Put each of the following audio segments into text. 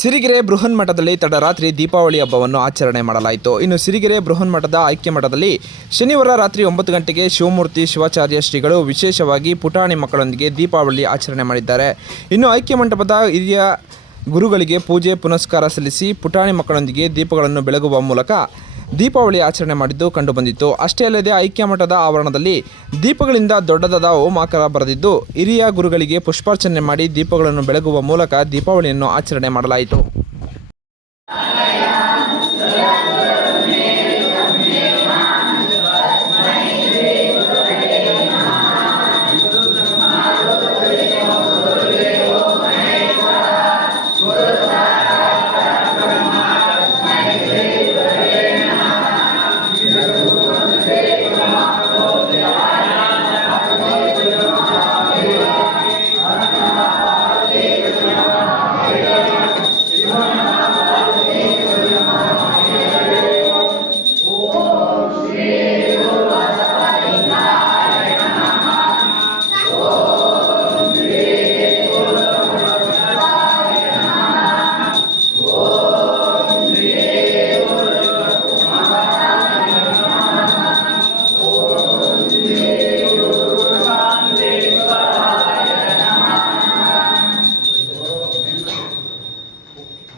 ಸಿರಿಗೆರೆ ಬೃಹನ್ ಮಠದಲ್ಲಿ ತಡರಾತ್ರಿ ದೀಪಾವಳಿ ಹಬ್ಬವನ್ನು ಆಚರಣೆ ಮಾಡಲಾಯಿತು. ಇನ್ನು ಸಿರಿಗೆರೆ ಬೃಹನ್ ಮಠದ ಐಕ್ಯ ಮಠದಲ್ಲಿ ಶನಿವಾರ ರಾತ್ರಿ ಒಂಬತ್ತು ಗಂಟೆಗೆ ಶಿವಮೂರ್ತಿ, ಶಿವಾಚಾರ್ಯ ಶ್ರೀಗಳು ವಿಶೇಷವಾಗಿ ಪುಟಾಣಿ ಮಕ್ಕಳೊಂದಿಗೆ ದೀಪಾವಳಿ ಆಚರಣೆ ಮಾಡಿದ್ದಾರೆ. ಇನ್ನು ಐಕ್ಯ ಮಂಟಪದ ಹಿರಿಯ ಗುರುಗಳಿಗೆ ಪೂಜೆ, ಪುನಸ್ಕಾರ ಸಲ್ಲಿಸಿ ಪುಟಾಣಿ ಮಕ್ಕಳೊಂದಿಗೆ ದೀಪಗಳನ್ನು ಬೆಳಗುವ ಮೂಲಕ ದೀಪಾವಳಿ ಆಚರಣೆ ಮಾಡಿದ್ದು ಕಂಡುಬಂದಿತ್ತು ಅಷ್ಟೇ ಅಲ್ಲದೆ ಐಕ್ಯ ಮಠದ ಆವರಣದಲ್ಲಿ ದೀಪಗಳಿಂದ ದೊಡ್ಡದಾದ ಹೋಮಾಕರ ಬರೆದಿದ್ದು, ಹಿರಿಯ ಗುರುಗಳಿಗೆ ಪುಷ್ಪಾರ್ಚನೆ ಮಾಡಿ ದೀಪಗಳನ್ನು ಬೆಳಗುವ ಮೂಲಕ ದೀಪಾವಳಿಯನ್ನು ಆಚರಣೆ ಮಾಡಲಾಯಿತು.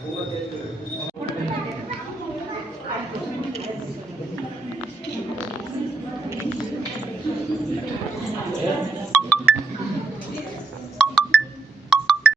ಮೂವತ್ತೆಂಟು